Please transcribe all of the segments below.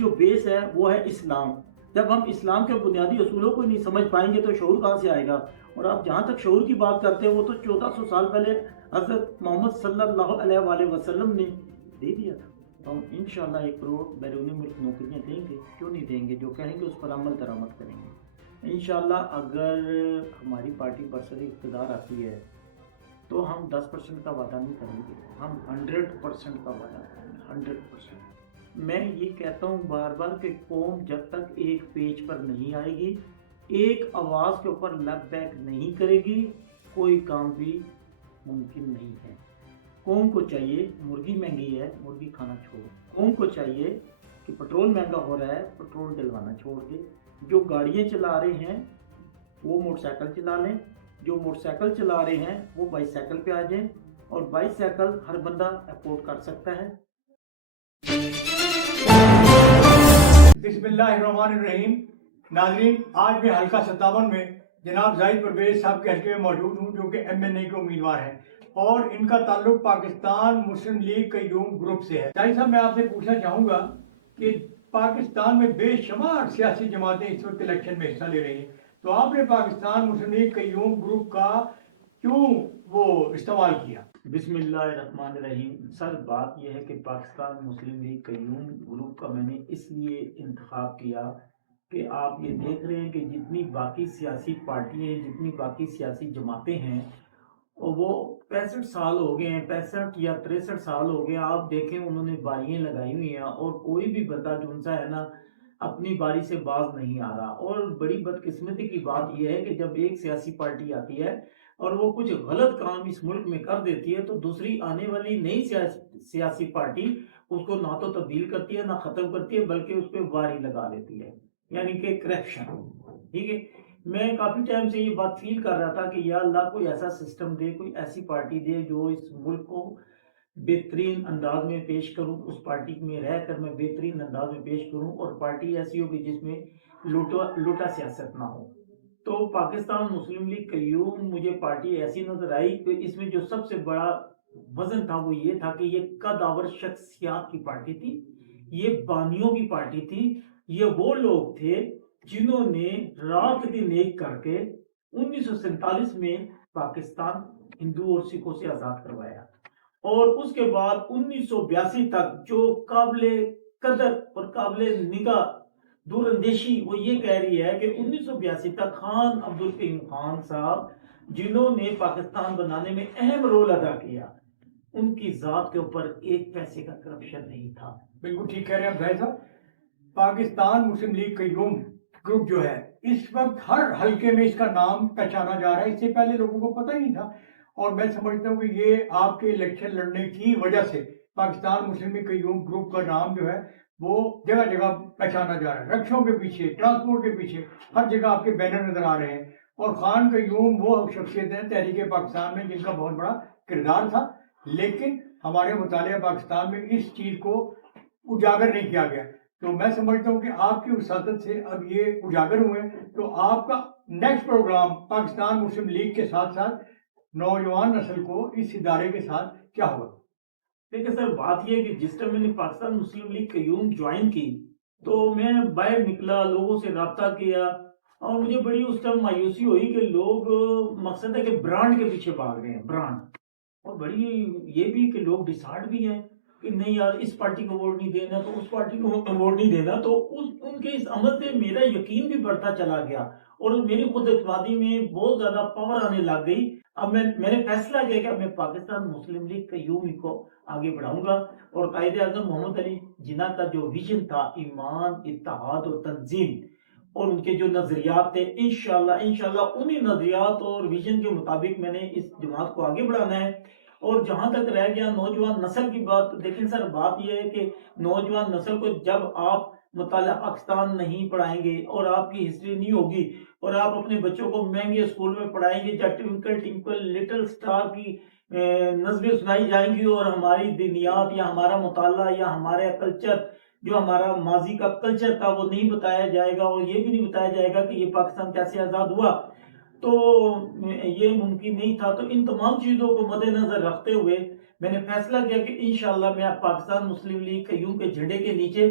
جو بیس ہے وہ ہے اسلام. جب ہم اسلام کے بنیادی اصولوں کو نہیں سمجھ پائیں گے تو شعور کہاں سے آئے گا؟ اور آپ جہاں تک شعور کی بات کرتے ہیں وہ تو 1400 سال پہلے حضرت محمد صلی اللہ علیہ وآلہ وسلم نے دے دیا تھا. تو ہم انشاءاللہ 1 کروڑ بیرونی ملک نوکریاں دیں گے. کیوں نہیں دیں گے؟ جو کہیں گے اس پر عمل درآمد کریں گے. انشاءاللہ اگر ہماری پارٹی برسر اقتدار آتی ہے تو ہم 10% کا وعدہ نہیں کریں گے, ہم 100% کا وعدہ کریں گے. 100%. میں یہ کہتا ہوں بار بار کہ قوم جب تک ایک پیج پر نہیں آئے گی, ایک آواز کے اوپر لبیک نہیں کرے گی, کوئی کام بھی ممکن نہیں ہے. قوم کو چاہیے, مرغی مہنگی ہے, مرغی کھانا چھوڑ. قوم کو چاہیے کہ پٹرول مہنگا ہو رہا ہے, پٹرول ڈلوانا چھوڑ دے. جو گاڑیاں چلا رہے ہیں وہ موٹر سائیکل چلا لیں, جو موٹر سائیکل چلا رہے ہیں وہ بائی سائیکل پہ آ جائیں, اور بائی سائیکل ہر بندہ افورڈ کر سکتا ہے. بسم اللہ الرحمن الرحیم. ناظرین, آج میں حلقہ 57 میں جناب زاہد پرویز صاحب کے حلقے میں موجود ہوں جو کہ MNA کے امیدوار ہیں, اور ان کا تعلق پاکستان مسلم لیگ قیوم گروپ سے ہے. زاہد صاحب, میں آپ سے پوچھنا چاہوں گا کہ پاکستان میں بے شمار سیاسی جماعتیں اس وقت الیکشن میں حصہ لے رہی ہیں, تو آپ نے پاکستان مسلم لیگ قیوم گروپ کا کیوں وہ استعمال کیا؟ بسم اللہ الرحمن الرحیم. سر, بات یہ ہے کہ پاکستان مسلم لیگ قیوم گروپ کا میں نے اس لیے انتخاب کیا کہ آپ یہ دیکھ رہے ہیں کہ جتنی باقی سیاسی پارٹیاں, جتنی باقی سیاسی جماعتیں ہیں, وہ 65 سال ہو گئے ہیں, 65 یا 63 سال ہو گئے. آپ دیکھیں انہوں نے باریاں لگائی ہوئی ہیں, اور کوئی بھی بندہ جو ان سا ہے نا اپنی باری سے باز نہیں آ رہا. اور بڑی بدقسمتی کی بات یہ ہے کہ جب ایک سیاسی پارٹی آتی ہے اور وہ کچھ غلط کام اس ملک میں کر دیتی ہے تو دوسری آنے والی نئی سیاسی پارٹی اس کو نہ تو تبدیل کرتی ہے نہ ختم کرتی ہے, بلکہ اس پہ واری لگا لیتی ہے, یعنی کہ کرپشن. ٹھیک ہے, میں کافی ٹائم سے یہ بات فیل کر رہا تھا کہ یا اللہ کوئی ایسا سسٹم دے, کوئی ایسی پارٹی دے جو اس ملک کو بہترین انداز میں پیش کروں, اس پارٹی میں رہ کر میں بہترین انداز میں پیش کروں, اور پارٹی ایسی ہوگی جس میں لوٹا سیاست نہ ہو. تو پاکستان مسلم لیگ قیوم مجھے پارٹی ایسی نظر آئی کہ اس میں جو سب سے بڑا وزن تھا وہ یہ تھا کہ یہ قدآور شخصیات کی پارٹی تھی, یہ بانیوں کی پارٹی تھی. یہ وہ لوگ تھے جنہوں نے رات دن ایک کر کے 1947 میں پاکستان ہندو اور سکھوں سے آزاد کروایا, اور اس کے بعد 1982 تک جو قابل قدر اور قابل نگاہ دور اندیشی وہ یہ کہہ رہی ہے کہ 1982 تک خان عبدالقیوم خان صاحب جنہوں نے پاکستان بنانے میں اہم رول ادا کیا, ان کی ذات کے اوپر ایک پیسے کا کرپشن نہیں تھا. بالکل ٹھیک کہہ رہے ہیں آپ زاہد صاحب. پاکستان مسلم لیگ قیوم گروپ جو ہے اس وقت ہر حلقے میں اس کا نام پہچانا جا رہا ہے, اس سے پہلے لوگوں کو پتہ ہی نہیں تھا, اور میں سمجھتا ہوں کہ یہ آپ کے الیکشن لڑنے کی وجہ سے پاکستان مسلم لیگ قیوم گروپ کا نام جو ہے وہ جگہ جگہ پہچانا جا رہا ہے. رکشوں کے پیچھے, ٹرانسپورٹ کے پیچھے, ہر جگہ آپ کے بینر نظر آ رہے ہیں. اور خان قیوم وہ شخصیت ہیں تحریک پاکستان میں جن کا بہت بڑا کردار تھا, لیکن ہمارے مطالعہ پاکستان میں اس چیز کو اجاگر نہیں کیا گیا. تو میں سمجھتا ہوں کہ آپ کی وساطت سے اب یہ اجاگر ہوئے, تو آپ کا نیکسٹ پروگرام پاکستان مسلم لیگ کے ساتھ ساتھ نوجوان نسل کو اس ادارے کے ساتھ کیا ہوگا؟ دیکھیں سر, بات یہ ہے کہ جس ٹائم میں نے پاکستان مسلم لیگ قیوم جوائن کی تو میں باہر نکلا, لوگوں سے رابطہ کیا, اور مجھے بڑی اس ٹائم مایوسی ہوئی کہ لوگ مقصد ہے کہ برانڈ کے پیچھے بھاگ رہے ہیں, برانڈ. اور بڑی یہ بھی کہ لوگ ڈسہارٹ بھی ہیں کہ نہیں یار اس پارٹی کو ووٹ نہیں دینا تو اس پارٹی کو ووٹ نہیں دینا. تو ان کے اس عمل سے میرا یقین بھی بڑھتا چلا گیا, اور میری خود اعتمادی میں بہت زیادہ پاور آنے لگ گئی. اب میں نے فیصلہ کیا کہ میں پاکستان مسلم لیگ قیوم کو آگے بڑھاؤں گا, اور قائد اعظم محمد علی جناح کا جو ویژن تھا ایمان, اتحاد اور تنظیم, اور ان کے جو نظریات تھے, انشاءاللہ انہی نظریات اور ویژن کے مطابق میں نے اس جماعت کو آگے بڑھانا ہے. اور جہاں تک رہ گیا نوجوان نسل کی بات, دیکھیں سر بات یہ ہے کہ نوجوان نسل کو جب آپ مطالعہ پاکستان نہیں پڑھائیں گے اور آپ کی ہسٹری نہیں ہوگی, اور آپ اپنے بچوں کو مہنگے اسکول میں پڑھائیں گے جہاں ٹوئنکل ٹوئنکل لٹل سٹار کی نظمیں سنائی جائیں گی, اور ہماری دینیات یا ہمارا مطالعہ یا ہمارا کلچر جو ہمارا ماضی کا کلچر تھا وہ نہیں بتایا جائے گا, اور یہ بھی نہیں بتایا جائے گا کہ یہ پاکستان کیسے آزاد ہوا, تو یہ ممکن نہیں تھا. تو ان تمام چیزوں کو مد نظر رکھتے ہوئے میں نے فیصلہ کیا کہ انشاءاللہ میں پاکستان مسلم لیگ قیوم کے جھنڈے کے نیچے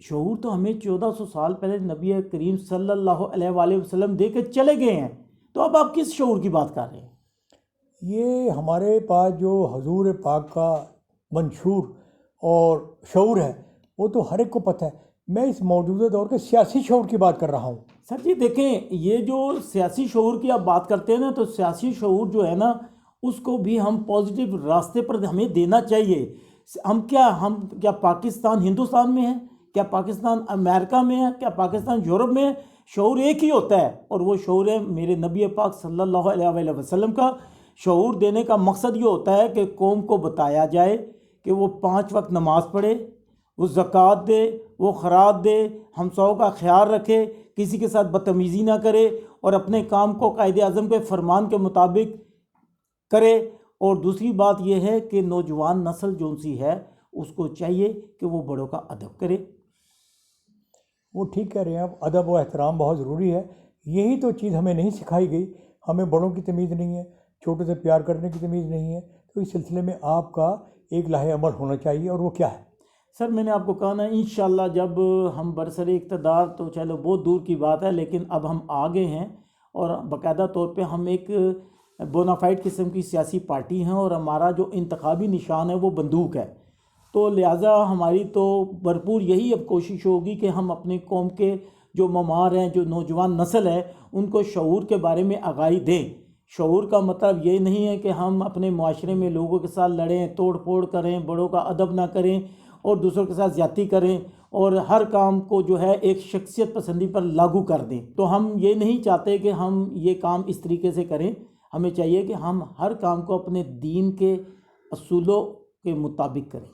شعور تو ہمیں 1400 سال پہلے نبی کریم صلی اللہ علیہ وآلہ وسلم دے کے چلے گئے ہیں، تو اب آپ کس شعور کی بات کر رہے ہیں؟ یہ ہمارے پاس جو حضور پاک کا منشور اور شعور ہے وہ تو ہر ایک کو پتہ ہے. میں اس موجودہ دور کے سیاسی شعور کی بات کر رہا ہوں. سر جی دیکھیں، یہ جو سیاسی شعور کی آپ بات کرتے ہیں نا، تو سیاسی شعور جو ہے نا اس کو بھی ہم پازیٹیو راستے پر ہمیں دینا چاہیے. ہم کیا پاکستان ہندوستان میں ہیں؟ کیا پاکستان امریکہ میں ہے؟ کیا پاکستان یورپ میں ہے؟ شعور ایک ہی ہوتا ہے، اور وہ شعور ہے میرے نبی پاک صلی اللہ علیہ وآلہ وسلم کا. شعور دینے کا مقصد یہ ہوتا ہے کہ قوم کو بتایا جائے کہ وہ 5 وقت نماز پڑھے، وہ زکوٰۃ دے، وہ خیرات دے، ہمسایوں کا خیال رکھے، کسی کے ساتھ بدتمیزی نہ کرے، اور اپنے کام کو قائد اعظم کے فرمان کے مطابق کرے. اور دوسری بات یہ ہے کہ نوجوان نسل جو سی ہے اس کو چاہیے کہ وہ بڑوں کا ادب کرے. وہ ٹھیک کہہ رہے ہیں آپ، ادب و احترام بہت ضروری ہے. یہی تو چیز ہمیں نہیں سکھائی گئی. ہمیں بڑوں کی تمیز نہیں ہے، چھوٹے سے پیار کرنے کی تمیز نہیں ہے. تو اس سلسلے میں آپ کا ایک لائحہ عمل ہونا چاہیے، اور وہ کیا ہے؟ سر میں نے آپ کو کہا نا، انشاءاللہ جب ہم برسر اقتدار، تو چلو بہت دور کی بات ہے، لیکن اب ہم آگے ہیں، اور باقاعدہ طور پہ ہم ایک بونافائڈ قسم کی سیاسی پارٹی ہیں، اور ہمارا جو انتخابی نشان ہے وہ بندوق ہے. تو لہٰذا ہماری تو بھرپور یہی اب کوشش ہوگی کہ ہم اپنے قوم کے جو ممار ہیں، جو نوجوان نسل ہے، ان کو شعور کے بارے میں آگاہی دیں. شعور کا مطلب یہ نہیں ہے کہ ہم اپنے معاشرے میں لوگوں کے ساتھ لڑیں، توڑ پھوڑ کریں، بڑوں کا ادب نہ کریں، اور دوسروں کے ساتھ زیادتی کریں، اور ہر کام کو جو ہے ایک شخصیت پسندی پر لاگو کر دیں. تو ہم یہ نہیں چاہتے کہ ہم یہ کام اس طریقے سے کریں. ہمیں چاہیے کہ ہم ہر کام کو اپنے دین کے اصولوں کے مطابق کریں.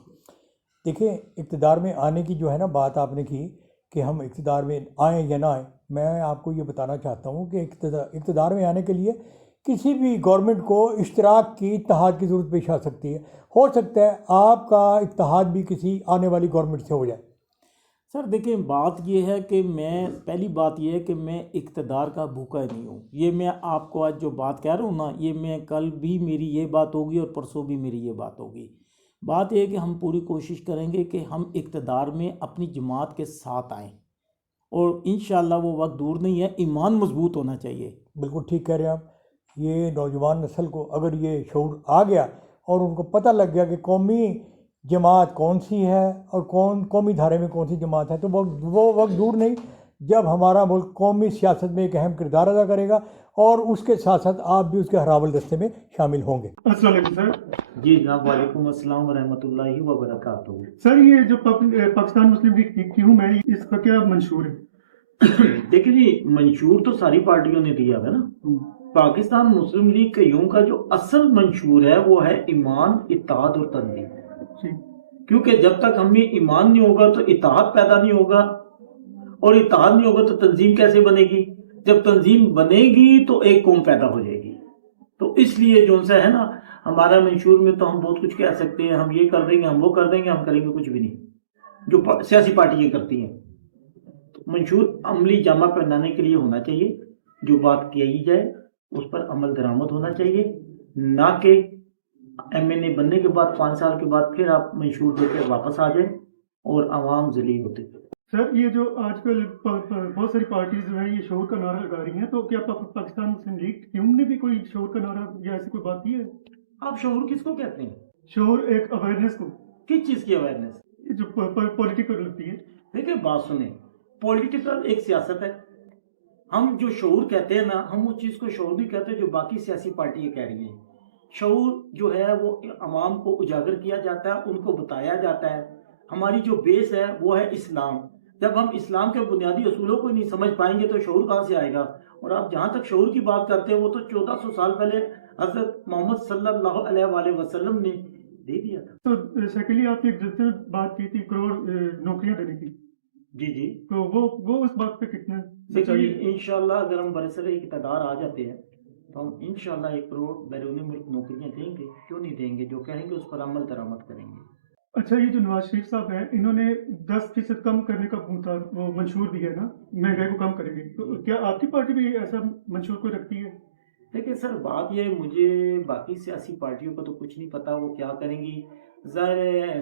دیکھیں، اقتدار میں آنے کی جو ہے نا بات آپ نے کی کہ ہم اقتدار میں آئیں یا نہ آئیں، میں آپ کو یہ بتانا چاہتا ہوں کہ اقتدار میں آنے کے لیے کسی بھی گورنمنٹ کو اشتراک کی، اتحاد کی ضرورت پیش آ سکتی ہے. ہو سکتا ہے آپ کا اتحاد بھی کسی آنے والی گورنمنٹ سے ہو جائے. سر دیکھیں، بات یہ ہے کہ پہلی بات یہ ہے کہ میں اقتدار کا بھوکا نہیں ہوں. یہ میں آپ کو آج جو بات کہہ رہا ہوں نا، یہ میں کل بھی میری یہ بات ہوگی اور پرسوں بھی میری یہ بات ہوگی. بات یہ ہے کہ ہم پوری کوشش کریں گے کہ ہم اقتدار میں اپنی جماعت کے ساتھ آئیں، اور انشاءاللہ وہ وقت دور نہیں ہے. ایمان مضبوط ہونا چاہیے. بالکل ٹھیک کہہ رہے ہیں آپ. یہ نوجوان نسل کو اگر یہ شعور آ گیا اور ان کو پتہ لگ گیا کہ قومی جماعت کون سی ہے اور قومی دھارے میں کون سی جماعت ہے، تو وہ وقت دور نہیں جب ہمارا ملک قومی سیاست میں ایک اہم کردار ادا کرے گا، اور اس کے ساتھ ساتھ آپ بھی اس کے ہراول دستے میں شامل ہوں گے. السلام علیکم سر. جی جناب، وعلیکم السلام ورحمۃ اللہ وبرکاتہ. سر یہ جو پاکستان مسلم لیگ کیوں میں اس کا کیا منشور ہے؟ دیکھیں جی، منشور تو ساری پارٹیوں نے دیا ہے نا. پاکستان مسلم لیگ قیوم کا جو اصل منشور ہے وہ ہے ایمان، اتحاد اور تنظیم. کیونکہ جب تک ہم میں ایمان نہیں ہوگا تو اتحاد پیدا نہیں ہوگا، اور اتحاد نہیں ہوگا تو تنظیم کیسے بنے گی؟ جب تنظیم بنے گی تو ایک قوم پیدا ہو جائے گی. تو اس لیے جو ہے نا، ہمارا منشور میں تو ہم بہت کچھ کہہ سکتے ہیں، ہم یہ کر دیں گے، ہم وہ کر دیں گے، ہم کریں گے کچھ بھی نہیں، جو سیاسی پارٹیاں کرتی ہیں. منشور عملی جامہ پہنانے کے لیے ہونا چاہیے. جو بات کی جائے اس پر عمل درآمد ہونا چاہیے، نہ کہ ایم این اے بننے کے بعد 5 سال کے بعد پھر آپ منشور دے کے واپس آ جائیں اور عوام ذلیل ہوتے. سر یہ جو آج کل بہت ساری پارٹیز جو ہیں یہ شعور کا نعرہ لگا رہی ہیں، تو کیا پاکستان مسلم لیگ کیوں نے بھی کوئی شعور کا نعرہ یا ایسی کوئی بات کی ہے؟ آپ شعور کس کو کہتے ہیں؟ شعور ایک اویئرنیس کو. کس چیز کی اویئرنیس؟ جو پولیٹیکل لگتی ہے. دیکھیں بات سنیں، پولیٹیکل ایک سیاست ہے. ہم جو شعور کہتے ہیں نا، ہم اس چیز کو شعور نہیں کہتے جو باقی سیاسی پارٹیاں کہہ رہی ہیں. شعور جو ہے وہ عوام کو اجاگر کیا جاتا ہے، ان کو بتایا جاتا ہے. ہماری جو بیس ہے وہ ہے اسلام. جب ہم اسلام کے بنیادی اصولوں کو نہیں سمجھ پائیں گے تو شعور کہاں سے آئے گا؟ اور آپ جہاں تک شعور کی بات کرتے ہیں، وہ تو 1400 سال پہلے حضرت محمد صلی اللہ علیہ وآلہ وسلم نے دے دیا تھا. تو سیکنڈلی آپ ایک جلسے میں بات کی تھی کروڑ نوکریاں دینے کی. جی تو وہ اس بات پہ کتنے دیکھیے، انشاءاللہ اگر ہم برسر اقتدار آ جاتے ہیں تو ہم انشاءاللہ 1 کروڑ بیرون ملک نوکریاں دیں گے. کیوں نہیں دیں گے؟ جو کہیں گے اس پر عمل درآمد کریں گے. اچھا، یہ جو نواز شریف صاحب ہیں انہوں نے 10% کم کرنے کا وہ منشور دیا ہے نا، مہنگائی کو کم کریں گے، تو کیا آپ کی پارٹی بھی ایسا منشور کوئی رکھتی ہے؟ دیکھیں سر، بات یہ ہے، مجھے باقی سیاسی پارٹیوں کا تو کچھ نہیں پتا وہ کیا کریں گی. ظاہر ہے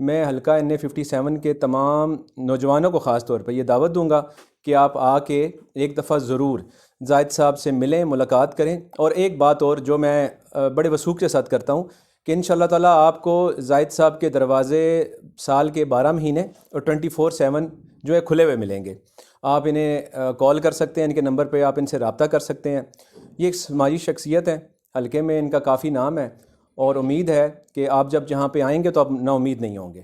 میں حلقہ NA57 کے تمام نوجوانوں کو خاص طور پہ یہ دعوت دوں گا کہ آپ آ کے ایک دفعہ ضرور زاہد صاحب سے ملیں، ملاقات کریں. اور ایک بات اور جو میں بڑے وثوق کے ساتھ کرتا ہوں کہ انشاءاللہ تعالیٰ آپ کو زاہد صاحب کے دروازے سال کے 12 مہینے اور 24/7 جو ہے کھلے ہوئے ملیں گے. آپ انہیں کال کر سکتے ہیں، ان کے نمبر پہ آپ ان سے رابطہ کر سکتے ہیں. یہ ایک سماجی شخصیت ہے، حلقے میں ان کا کافی نام ہے، اور امید ہے کہ آپ جب جہاں پہ آئیں گے تو آپ نا امید نہیں ہوں گے.